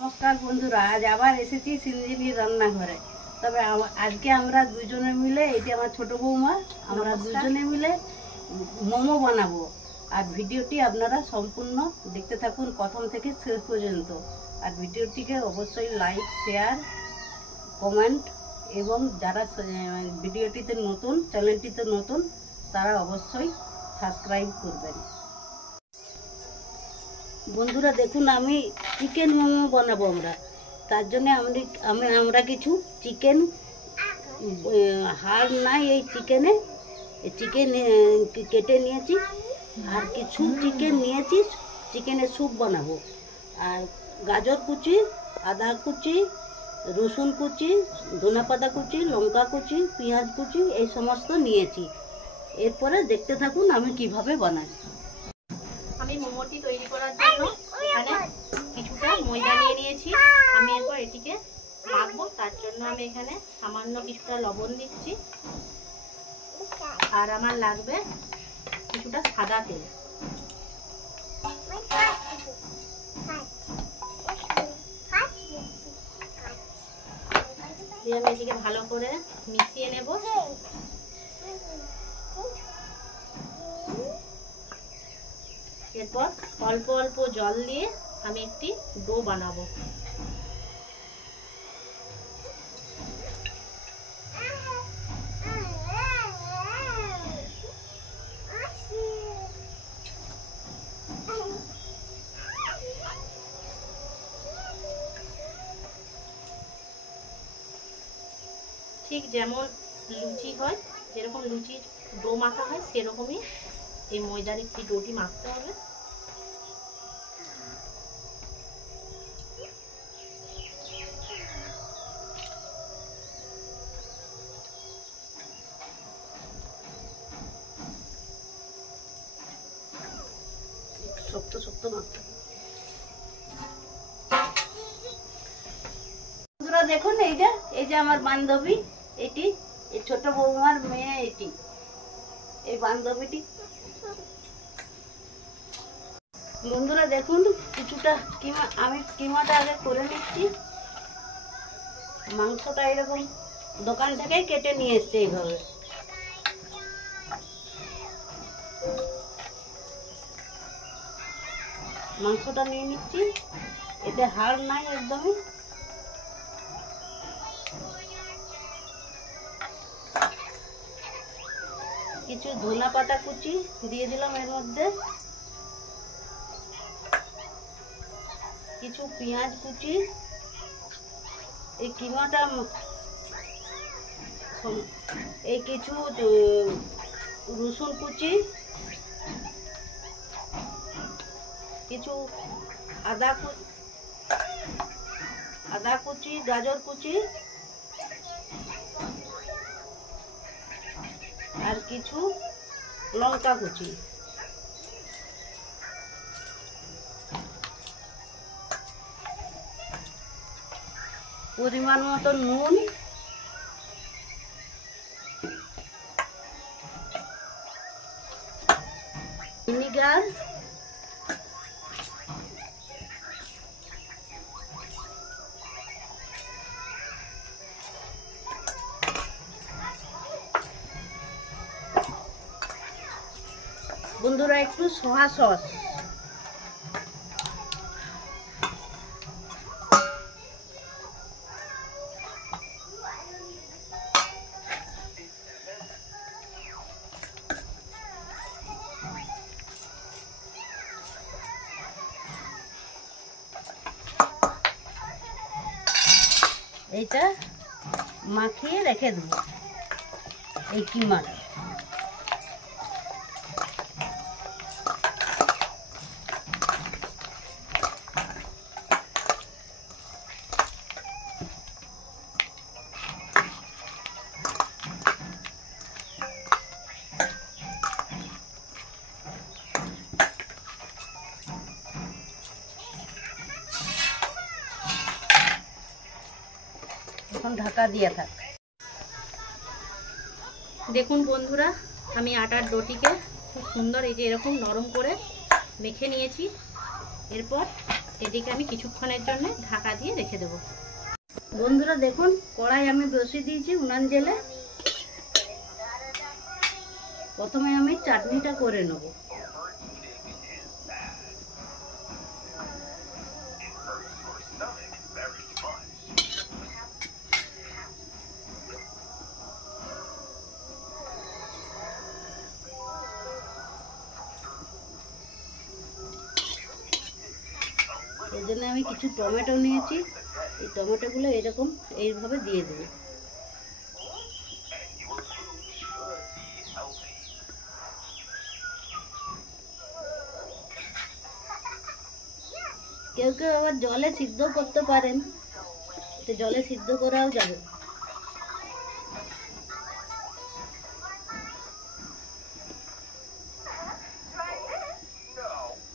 নমস্কার বন্ধুরা, আজ আবার এসেছি সিনজিনির রান্নাঘরে। তবে আজকে আমরা দুজনে মিলে, এটি আমার ছোট বৌমা, আমরা দুজনে মিলে মোমো বানাবো। আর ভিডিওটি আপনারা সম্পূর্ণ দেখতে থাকুন প্রথম থেকে শেষ পর্যন্ত। আর ভিডিওটিকে অবশ্যই লাইক, শেয়ার, কমেন্ট এবং যারা ভিডিওটিতে নতুন, চ্যানেলটিতে নতুন, তারা অবশ্যই সাবস্ক্রাইব করবেন। বন্ধুরা দেখুন, আমি চিকেন মোমো বানাবো আমরা। তার জন্য আমরা কিছু চিকেন, হাড় নাই এই চিকেন কেটে নিয়েছি। আর কিছু চিকেন নিয়েছি, চিকেনের স্যুপ বানাবো। আর গাজর কুচি, আদা কুচি, রসুন কুচি, ধনেপাতা কুচি, লঙ্কা কুচি, পেঁয়াজ কুচি, এই সমস্ত নিয়েছি। এরপরে দেখতে থাকুন আমি কিভাবে বানাই। আমি মোমোটি তৈরি করার জন্য এখানে কিছুটা ময়দা নিয়ে নিয়েছি। আমি এরপর এটিকে মাখবো। তার জন্য আমি এখানে সামান্য কিছুটা লবণ দিচ্ছি। আর আমার লাগবে কিছুটা সাদা তেল। দিয়ে আমি এটিকে ভালো করে মিশিয়ে নেব। এরপর অল্প অল্প জল দিয়ে আমি একটি ডো বানাবো। ঠিক যেমন লুচি হয়, যেরকম লুচির ডো মাখা হয়, সেরকমই এই ময়দার একটি ডোটি মাখতে হবে। শক্ত শক্ত মাখতে হবে। বন্ধুরা দেখুন, এই যে আমার বান্ধবী, এটি এই ছোট বৌমার মেয়ে, এটি এই বান্ধবীটি। বন্ধুরা দেখুন, কিছুটা কিমা, আমি কিমাটা আগে করে নিচ্ছি। মাংসটা এরকম দোকান থেকেই কেটে নিয়ে এসছে এইভাবে। মাংসটা নিয়ে নিচ্ছি, এতে হাড় নাই একদমই। কিছু ধনেপাতা কুচি দিয়ে দিলাম এর মধ্যে, কিছু পেঁয়াজ কুচি, এই কিমাটা, এই কিছু রসুন কুচি, কিছু আদা কুচি, গাজর কুচি, আর কিছু লঙ্কা কুচি। পরিমাণ মতো নুন, ভিনিগার, বন্ধুরা একটু সোয়া সস, এইটা মাখিয়ে রেখে দেবো এই কিমাটা। এখন ঢাকা দিয়ে থাক। দেখুন বন্ধুরা, আমি আটার ডোটিকে খুব সুন্দর এই যে এরকম নরম করে মেখে নিয়েছি। এরপর এদিকে আমি কিছুক্ষণের জন্য ঢাকা দিয়ে রেখে দেবো। বন্ধুরা দেখুন, কড়াই আমি বসিয়ে দিয়েছি উনান জেলে। প্রথমে আমি চাটনিটা করে নেব। এই জন্য আমি কিছু টমেটো নিয়েছি। এই টমেটোগুলো এরকম এইভাবে দিয়ে দেবো। কেউ কেউ আবার জলে সিদ্ধ করতে পারেন, তো জলে সিদ্ধ করাও যাবে।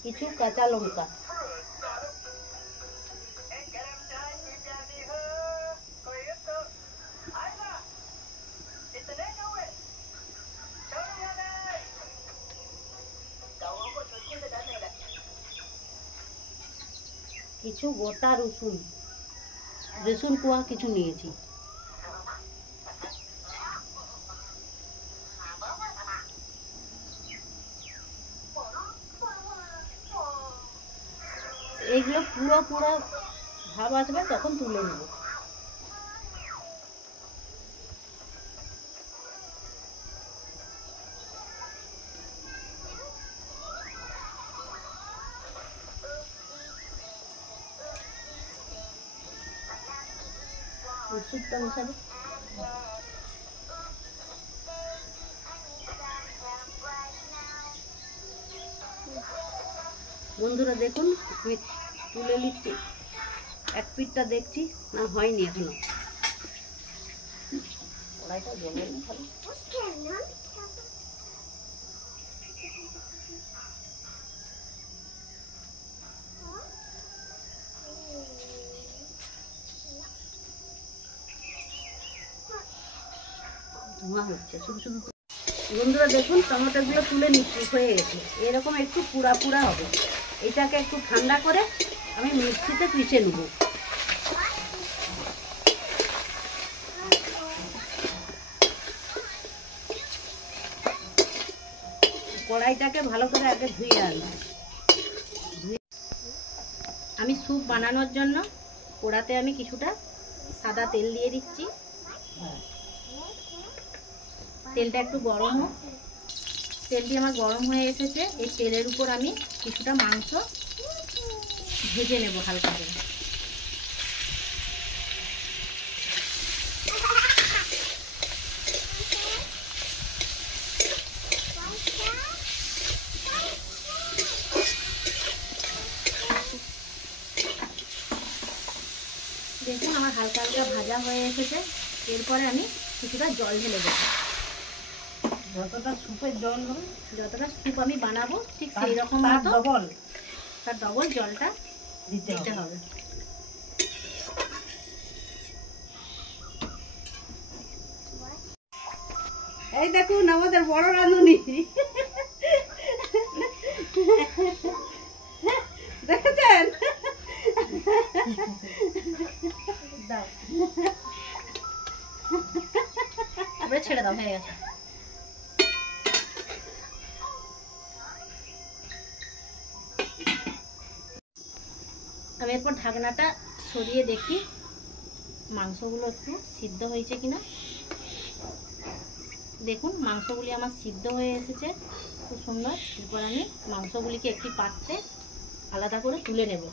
কিছু কাঁচা লঙ্কা, কিছু গোটা রসুন, রসুন কোয়া কিছু নিয়েছি। এইগুলো পুরো পুরো ভাব আসবে তখন তুলে নেব। ওষুধটা মিশাবে। বন্ধুরা দেখুন, আমি তুলে নিচ্ছি। এক পিঠটা দেখছি না হয়নি এখনো। কড়াইটা জ্বলে নি খালি। ধোঁয়া হচ্ছে শুধু শুধু। বন্ধুরা দেখুন, টমেটোগুলো তুলে নিচ্ছি, হয়ে গেছে। এরকম একটু পুড়া পুড়া হবে। এটাকে একটু ঠান্ডা করে আমি মিক্সিতে পিষে নেব। কড়াইটাকে ভালো করে আগে ধুয়ে আনবো। আমি স্যুপ বানানোর জন্য কড়াতে আমি কিছুটা সাদা তেল দিয়ে দিচ্ছি। তেলটা একটু গরম হোক। তেলটি আমার গরম হয়ে এসেছে। এই তেলের উপর আমি কিছুটা মাংস ভেজে নেব হালকা করে। দেখুন আমার হালকা হালকা ভাজা হয়ে এসেছে। এরপরে আমি কিছুটা জল ঢেলে দেব। যতটা সুপের জল হবে, যতটা স্যুপ আমি বানাবো ঠিক সেই রকম মতো তার ডবল জলটা দিতে হবে। এই দেখুন আমাদের বড় রাঁধুনি, দেখেছেন? দাও, তারপরে ছেড়ে দাও, হয়ে গেছে। আমি এরপর ঢাকনাটা সরিয়ে দেখি মাংসগুলো একটু সিদ্ধ হয়েছে কিনা। দেখুন মাংসগুলি আমার সিদ্ধ হয়ে এসেছে খুব সুন্দর। এরপর আমি মাংসগুলিকে একটি পাত্রে আলাদা করে তুলে নেব।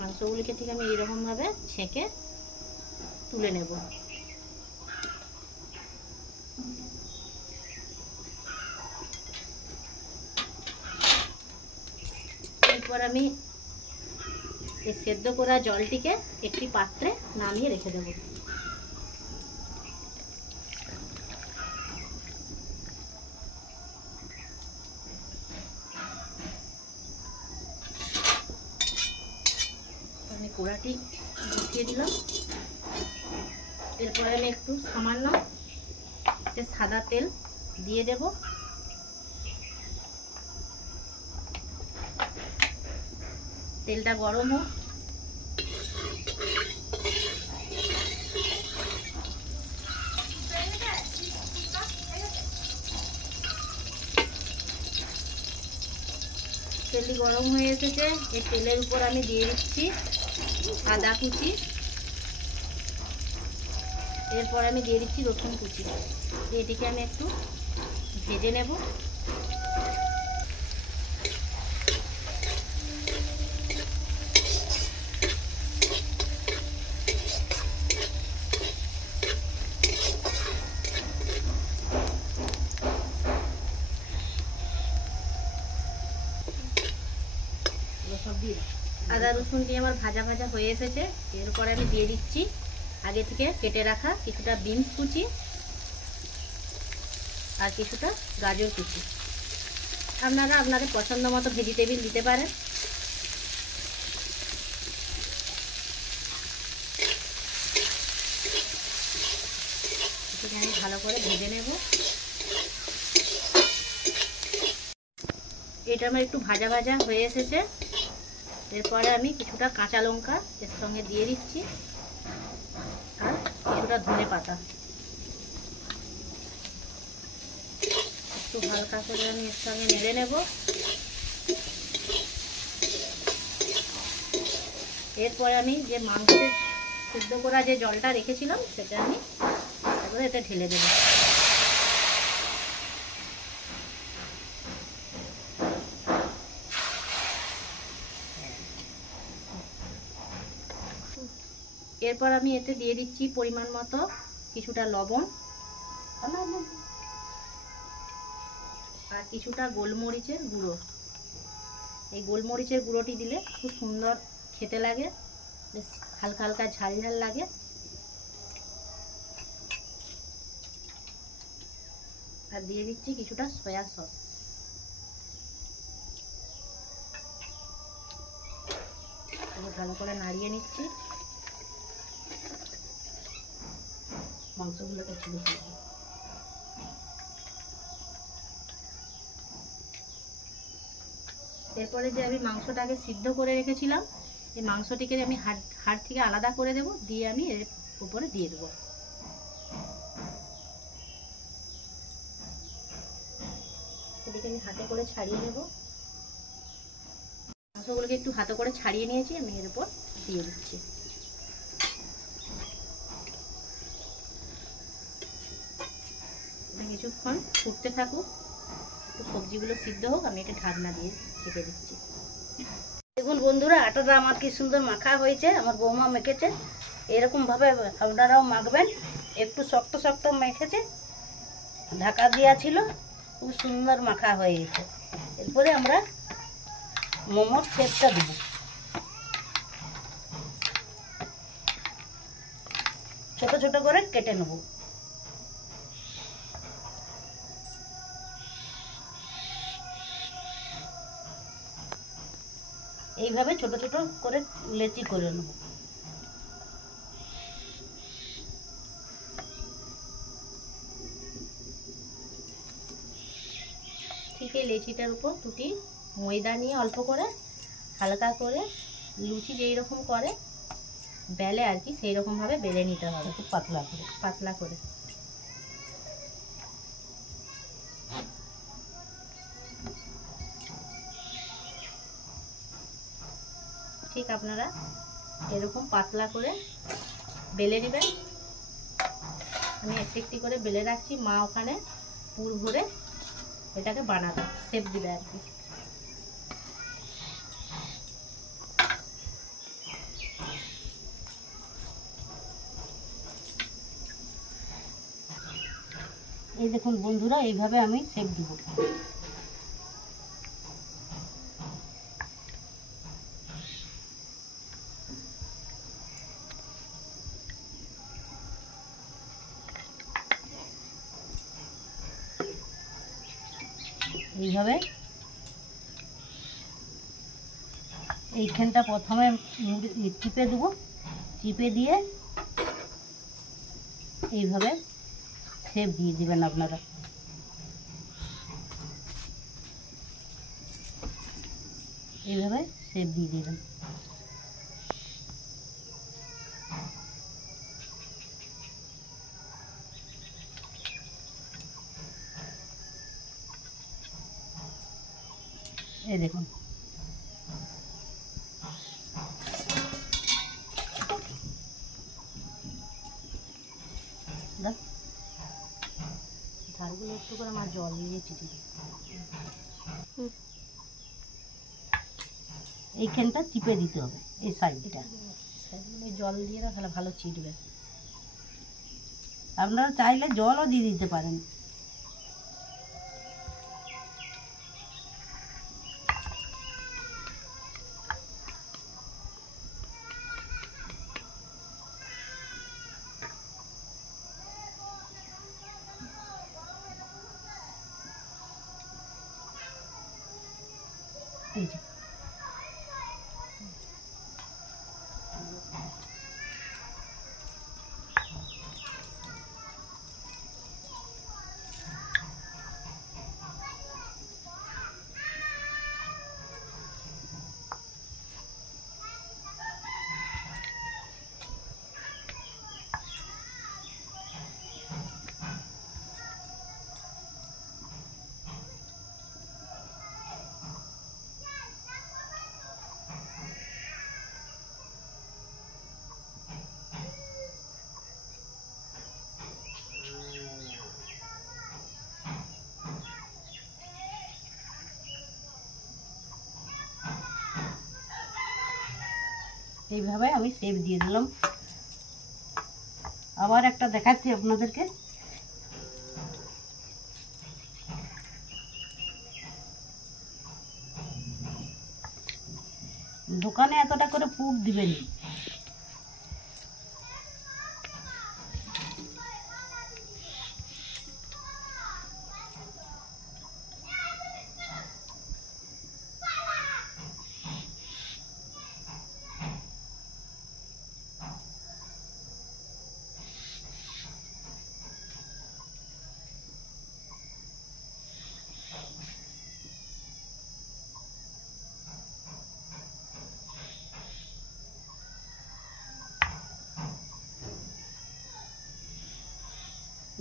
মাংসগুলিকে ঠিক আমি এইরকমভাবে ছেঁকে তুলে নেব। এরপর আমি এই সেদ্ধ করা জলটিকে একটি পাত্রে নামিয়ে রেখে দেব। আমি কড়াটি বসিয়ে দিলাম। এরপরে আমি একটু সামান্য সাদা তেল দিয়ে দেব। তেলটা গরম হোক। তেলটি গরম হয়ে এসেছে। এই তেলের উপর আমি দিয়ে দিচ্ছি আদা কুচি, এরপর আমি দিয়ে দিচ্ছি রসুন কুচি। এটিকে আমি একটু ভেজে নেব। আদা রসুনটি আমার ভাজা ভাজা হয়ে এসেছে। এরপরে আমি দিয়ে দিচ্ছি আগে থেকে কেটে রাখা কিছুটা বিনস কুচি আর কিছুটা গাজর কুচি। আপনারা আপনাদের পছন্দ মতো ভেজিটেবিল দিতে পারেন। এটাকে আমি ভালো করে ভেজে নেব। এটা আমার একটু ভাজা ভাজা হয়ে এসেছে। এরপরে আমি কিছুটা কাঁচা লঙ্কা এর সঙ্গে দিয়ে দিচ্ছি আর কিছুটা ধনে পাতা। একটু হালকা করে আমি এর সঙ্গে নেড়ে নেব। এরপরে আমি যে মাংসের সিদ্ধ করা যে জলটা রেখেছিলাম সেটা আমি তারপরে এটা ঢেলে দেব। এরপর আমি এতে দিয়ে দিচ্ছি পরিমাণ মতো কিছুটা লবণ আর কিছুটা গোলমরিচের গুঁড়ো। এই গোলমরিচের গুঁড়োটি দিলে খুব সুন্দর খেতে লাগে, বেশ হালকা হালকা ঝাল ঝাল লাগে। আর দিয়ে দিচ্ছি কিছুটা সয়া সস। ভালো করে নাড়িয়ে নিচ্ছি। মাংসগুলোকে ছেড়ে দিই। এরপরে যে আমি মাংসটাকে সিদ্ধ করে রেখেছিলাম এই মাংসটিকে আমি হাড় থেকে আলাদা করে দেব, দিয়ে আমি এর উপরে দিয়ে দেবো। এদিকে আমি হাতে করে ছাড়িয়ে নেব। মাংসগুলোকে একটু হাতে করে ছাড়িয়ে নিয়েছি, আমি এর উপর দিয়ে দিচ্ছি। কিছুক্ষণ ফুটতে থাকুক, একটু সবজিগুলো সিদ্ধ হোক, আমি এটা ঢাকনা দিয়ে ঢেকে দিচ্ছি। দেখুন বন্ধুরা, আটাটা আমার কি সুন্দর মাখা হয়েছে। আমার বৌমা মেখেছে, এরকমভাবে আপনারাও মাখবেন। একটু শক্ত শক্ত মেখেছে, ঢাকা দেওয়া ছিল, খুব সুন্দর মাখা হয়ে গেছে। এরপরে আমরা মোমোর শেপটা দেব। ছোট ছোট করে কেটে নেব। এইভাবে ছোট ছোট করে লেচি করে নেব। ঠিক এই লেচিটার উপর দুটি ময়দা নিয়ে অল্প করে হালকা করে লুচি যেই রকম করে বেলে আর কি, সেই রকম ভাবে বেলে নিতে হবে, খুব পাতলা করে পাতলা করে। ঠিক আপনারা এরকম পাতলা করে বেলে নেবেন। আমি একটি একটি করে বেলে রাখছি, মা ওখানে পুর ভরে এটাকে বানাবে, শেপ দিবে আর কি। এই দেখুন বন্ধুরা, এইভাবে আমি শেপ দিব। এইভাবে এইখানটা প্রথমে টিপে দেবো, চিপে দিয়ে এইভাবে শেপ দিয়ে দিবেন আপনারা। এইভাবে শেপ দিয়ে দিবেন। এই দেখুন, ধারগুলো একটু করে আমার জল দিয়ে চিটিয়ে এইখানটা চিপে দিতে হবে, এই সাইডটা জল দিয়ে তাহলে ভালো চিটবে। আপনারা চাইলে জলও দিয়ে দিতে পারেন। এই যে এইভাবে আমি শেপ দিয়ে দিলাম। আবার একটা দেখাচ্ছি আপনাদেরকে। দোকানে এতটা করে পুর দিবেন।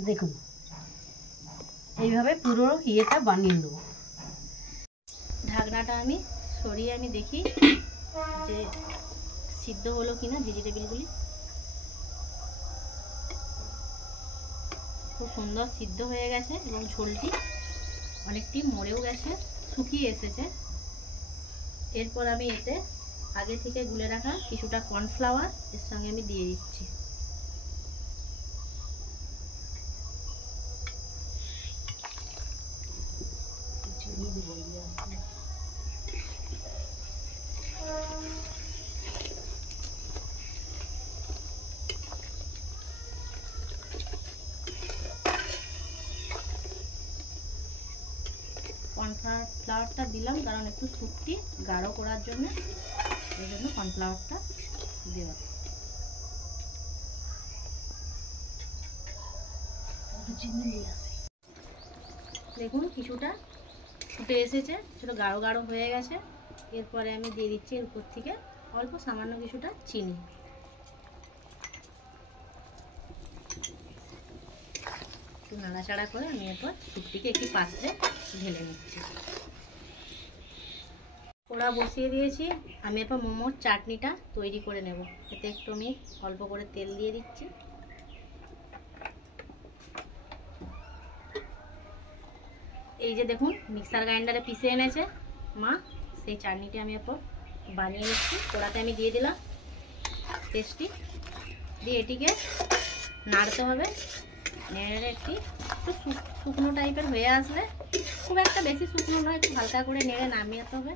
দেখুন, এইভাবে পুরো ইয়েটা বানিয়ে নেব। ঢাকনাটা আমি সরিয়ে আমি দেখি যে সিদ্ধ হলো কিনা ভেজিটেবিলগুলি। খুব সুন্দর সিদ্ধ হয়ে গেছে এবং ঝোলটি অনেকটি মরেও গেছে, শুকিয়ে এসেছে। এরপর আমি এতে আগে থেকে গুলে রাখা কিছুটা কর্নফ্লাওয়ার এর সঙ্গে আমি দিয়ে দিচ্ছি। কর্নফ্লাওয়ারটা দিলাম কারণ একটু স্যুপটি গাঢ় করার জন্য, এই জন্য কর্নফ্লাওয়ারটা দেওয়া। দেখুন কিছুটা ফুটে এসেছে, সেটা গাঢ় গাঢ় হয়ে গেছে। এরপরে আমি দিয়ে দিচ্ছি এর উপর থেকে অল্প সামান্য কিছুটা চিনি। একটু নাড়াচাড়া করে আমি এরপর স্যুপটিকে একটি পাত্রে ঢেলে নিচ্ছি। কড়া বসিয়ে দিয়েছি, আমি এরপর মোমোর চাটনিটা তৈরি করে নেব। এতে একটু আমি অল্প করে তেল দিয়ে দিচ্ছি। এই যে দেখুন মিক্সার গ্রাইন্ডারে পিষে এনেছে মা, সেই চাটনিটি আমি এরপর বানিয়ে নিচ্ছি। কড়াতে আমি দিয়ে দিলাম পেস্টটি, দিয়ে এটিকে নাড়তে হবে। নেড়ে একটু শুকনো টাইপের হয়ে আসলে, খুব একটা বেশি শুকনো নয়, একটু হালকা করে নেড়ে নামিয়ে হবে।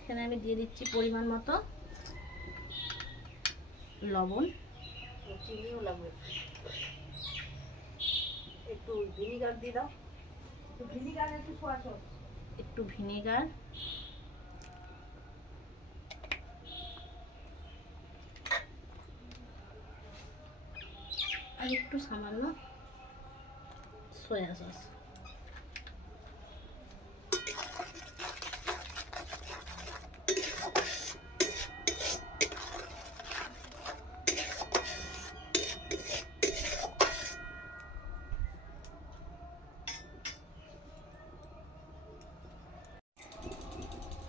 এখানে আমি দিয়ে দিচ্ছি পরিমাণ মতো লবণ, চিনিও লাগবে, একটু ভিনিগার দিয়ে দাও, একটু ভিনিগার, একটু সোয়া সস, একটু ভিনেগার, আর একটু সামান্য সয়া সস।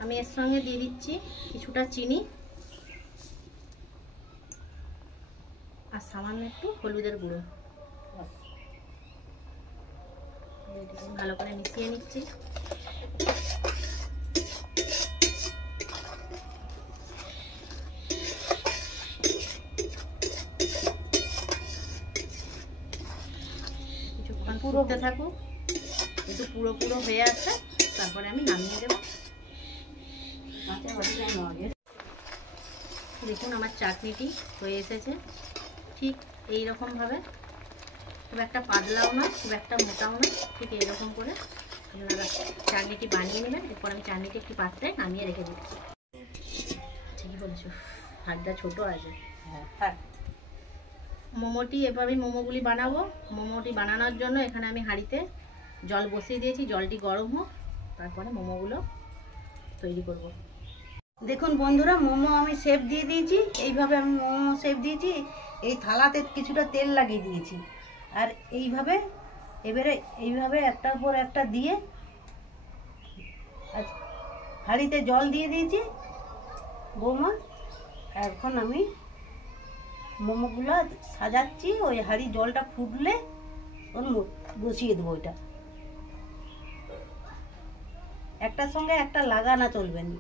আমি এর সঙ্গে দিয়ে দিচ্ছি কিছুটা চিনি আর সামান্য একটু হলুদের গুঁড়ো। ভালো করে মিশিয়ে নিচ্ছি। কিছুক্ষণ ফুটতে থাকুক, একটু পুরো পুরো হয়ে আসছে, তারপরে আমি নামিয়ে দেবো। দেখুন আমার চাটনিটি হয়ে এসেছে ঠিক এই রকম ভাবে, খুব একটা পাতলাও না খুব একটা মোটাও না, ঠিক এইরকম করে আপনারা চাটনিটি বানিয়ে নেবেন। এরপর আমি চাটনিটি একটি পাত্রে নামিয়ে রেখে দিচ্ছি। ঠিকই বলছো, হাতটা ছোট আছে। হ্যাঁ, মোমোটি এবার আমি মোমোগুলি বানাবো। মোমোটি বানানোর জন্য এখানে আমি হাঁড়িতে জল বসিয়ে দিয়েছি, জলটি গরম হোক, তারপরে মোমোগুলো তৈরি করব। দেখুন বন্ধুরা, মোমো আমি শেপ দিয়ে দিয়েছি। এইভাবে আমি মোমো শেপ দিয়েছি। এই থালাতে কিছুটা তেল লাগিয়ে দিয়েছি, আর এবারে এইভাবে একটার পর একটা দিয়ে হাঁড়িতে জল দিয়ে দিয়েছি বৌমা। এখন আমি মোমোগুলো সাজাচ্ছি। ওই হাঁড়ি জলটা ফুটলে বসিয়ে দেবো। ওইটা একটার সঙ্গে একটা লাগানো চলবে না।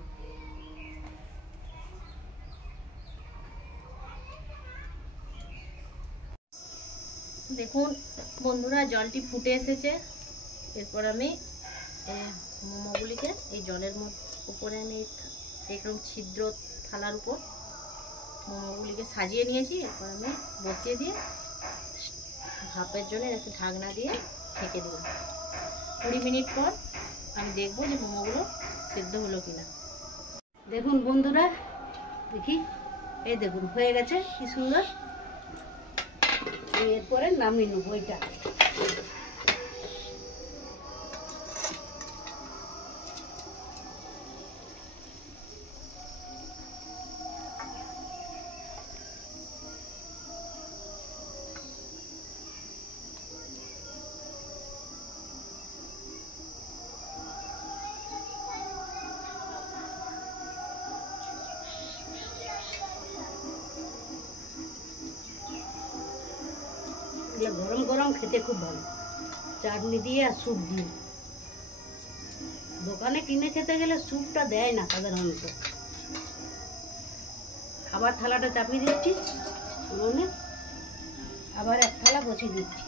দেখুন বন্ধুরা, জলটি ফুটে এসেছে। এরপর আমি মোমোগুলিকে এই জলের উপরে আমি এরকম ছিদ্র থালার উপর মোমোগুলিকে সাজিয়ে নিয়েছি। এরপর আমি বসিয়ে দিয়ে ভাপের জন্য একটু ঢাকনা দিয়ে ঢেকে দেব। 20 মিনিট পর আমি দেখবো যে মোমোগুলো সেদ্ধ হলো কিনা। দেখুন বন্ধুরা, দেখি, এই দেখুন হয়ে গেছে কি সুন্দর। এরপরে নামিয়ে নেবো এটা। গরম গরম খেতে খুব ভালো, চাটনি দিয়ে আর স্যুপ দিয়ে। দোকানে কিনে খেতে গেলে স্যুপটা দেয় না সাধারণত। আবার থালাটা চাপিয়ে দিচ্ছি, উনুনে আবার এক থালা বসিয়ে দিচ্ছি।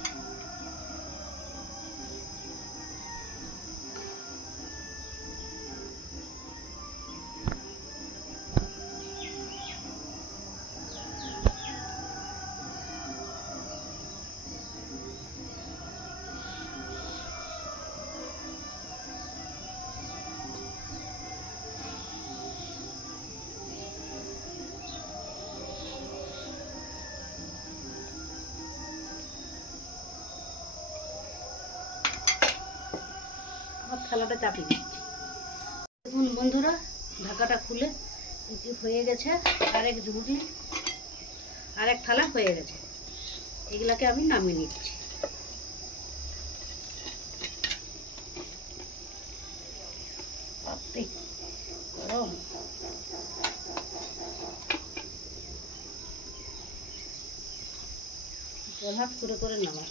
থালাটা চাপিয়ে দিচ্ছি। দেখুন বন্ধুরা, ঢাকাটা খুলে হয়ে গেছে। আরেক ঝুড়ি, আরেক থালা হয়ে গেছে। এগুলাকে আমি নামিয়ে নিচ্ছি। গরম জলহাত করে করে নামা।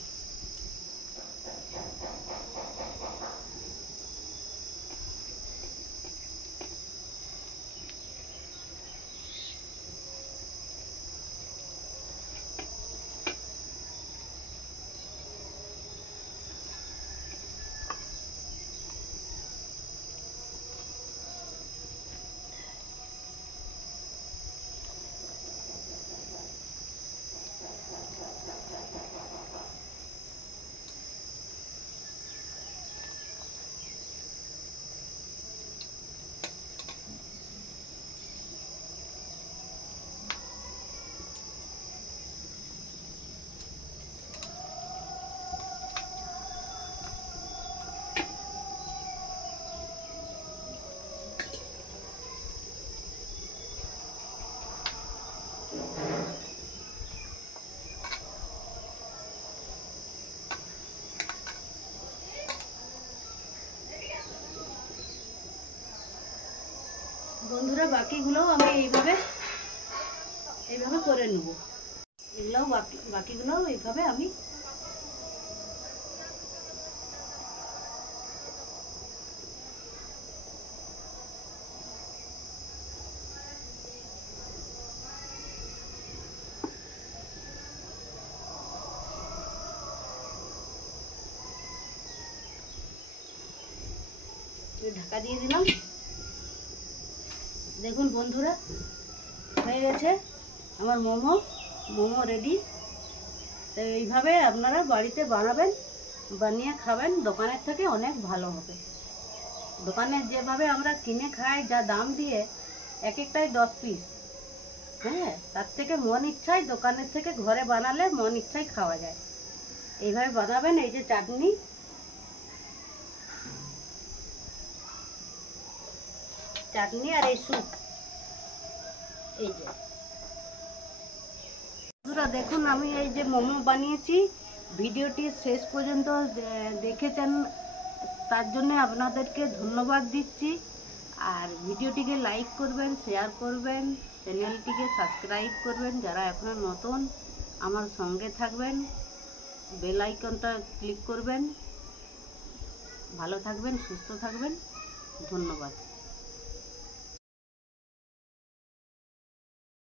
বাকিগুলো আমি এইভাবে করে নেব। এগুলো বাকিগুলো এইভাবে আমি ঢাকা দিয়ে দিলাম। দেখুন বন্ধুরা, হয়ে গেছে আমার মোমো রেডি। তো এইভাবে আপনারা বাড়িতে বানাবেন, বানিয়ে খাবেন, দোকানের থেকে অনেক ভালো হবে। দোকানে যেভাবে আমরা কিনে খাই যা দাম দিয়ে, এক একটাই 10 পিস, হ্যাঁ, তার থেকে মন ইচ্ছায় দোকানের থেকে ঘরে বানালে মন ইচ্ছায় খাওয়া যায়। এইভাবে বানাবেন। এই যে চাটনি, আর এই স্যুপ। এই যে বন্ধুরা দেখুন, আমি এই যে মোমো বানিয়েছি, ভিডিওটি শেষ পর্যন্ত দেখেছেন, তার জন্য আপনাদেরকে ধন্যবাদ দিচ্ছি। আর ভিডিওটিকে লাইক করবেন, শেয়ার করবেন, চ্যানেলটিকে সাবস্ক্রাইব করবেন যারা এখনো নতুন, আমার সঙ্গে থাকবেন, বেল আইকনটা ক্লিক করবেন। ভালো থাকবেন, সুস্থ থাকবেন, ধন্যবাদ।